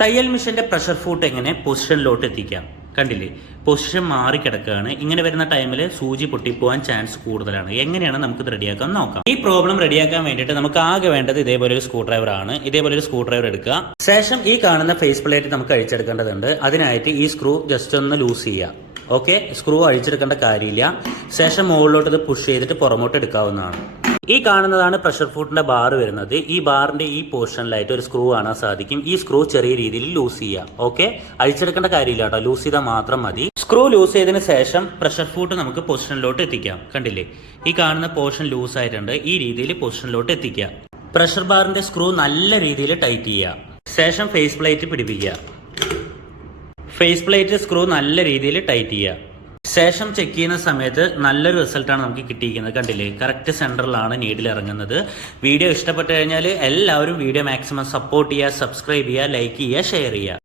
തയ്യൽ മെഷീന്റെ pressure foot എങ്ങനെ പൊസിഷനിലോട്ട് എത്തിക്കാം? കണ്ടില്ലേ, പൊസിഷൻ മാറി കിടക്കുകയാണ്. ഇങ്ങനെ വരുന്ന ടൈമിൽ സൂചി പൊട്ടിപ്പോവാൻ ചാൻസ് കൂടുതലാണ്. എങ്ങനെയാണ് നമുക്കിത് റെഡിയാക്കാൻ നോക്കാം. ഈ പ്രോബ്ലം റെഡിയാക്കാൻ വേണ്ടിയിട്ട് നമുക്ക് ആകെ വേണ്ടത് ഇതേപോലെ ഒരു സ്ക്രൂ ഡ്രൈവർ ആണ്. ഇതേപോലെ ഒരു സ്ക്രൂ ഡ്രൈവർ എടുക്കുക. ശേഷം ഈ കാണുന്ന ഫേസ് പ്ലേറ്റ് നമുക്ക് അഴിച്ചെടുക്കേണ്ടതുണ്ട്. അതിനായിട്ട് ഈ സ്ക്രൂ ജസ്റ്റ് ഒന്ന് ലൂസ് ചെയ്യുക. ഓക്കെ, സ്ക്രൂ അഴിച്ചെടുക്കേണ്ട കാര്യമില്ല. ശേഷം മുകളിലോട്ട് ഇത് പുഷ് ചെയ്തിട്ട് പുറമോട്ട് എടുക്കാവുന്നതാണ്. ഈ കാണുന്നതാണ് പ്രഷർ ഫൂട്ടിന്റെ ബാർ വരുന്നത്. ഈ ബാറിന്റെ ഈ പോർഷനിലായിട്ട് ഒരു സ്ക്രൂ കാണാൻ സാധിക്കും. ഈ സ്ക്രൂ ചെറിയ രീതിയിൽ ലൂസ് ചെയ്യുക. ഓക്കെ, അഴിച്ചെടുക്കേണ്ട കാര്യമില്ല കേട്ടോ, ലൂസ് ചെയ്താൽ മാത്രം മതി. സ്ക്രൂ ലൂസ് ചെയ്തതിന് ശേഷം പ്രഷർ ഫൂട്ട് നമുക്ക് പൊസിഷനിലോട്ട് എത്തിക്കാം. കണ്ടില്ലേ, ഈ കാണുന്ന പോർഷൻ ലൂസ് ആയിട്ടുണ്ട്. ഈ രീതിയിൽ പൊസിഷനിലോട്ട് എത്തിക്കുക. പ്രഷർ ബാറിന്റെ സ്ക്രൂ നല്ല രീതിയിൽ ടൈറ്റ് ചെയ്യുക. ശേഷം ഫേസ് പ്ലേറ്റ് പിടിപ്പിക്കുക. ഫേസ് പ്ലേറ്റ് സ്ക്രൂ നല്ല രീതിയിൽ ടൈറ്റ് ചെയ്യുക. ശേഷം ചെക്ക് ചെയ്യുന്ന സമയത്ത് നല്ലൊരു റിസൾട്ടാണ് നമുക്ക് കിട്ടിയിരിക്കുന്നത്. കണ്ടില്ലേ, കറക്റ്റ് സെൻറ്ററിലാണ് നീഡിൽ ഇറങ്ങുന്നത്. വീഡിയോ ഇഷ്ടപ്പെട്ടു കഴിഞ്ഞാൽ എല്ലാവരും വീഡിയോ മാക്സിമം സപ്പോർട്ട് ചെയ്യുക, സബ്സ്ക്രൈബ് ചെയ്യുക, ലൈക്ക് ചെയ്യുക, ഷെയർ ചെയ്യുക.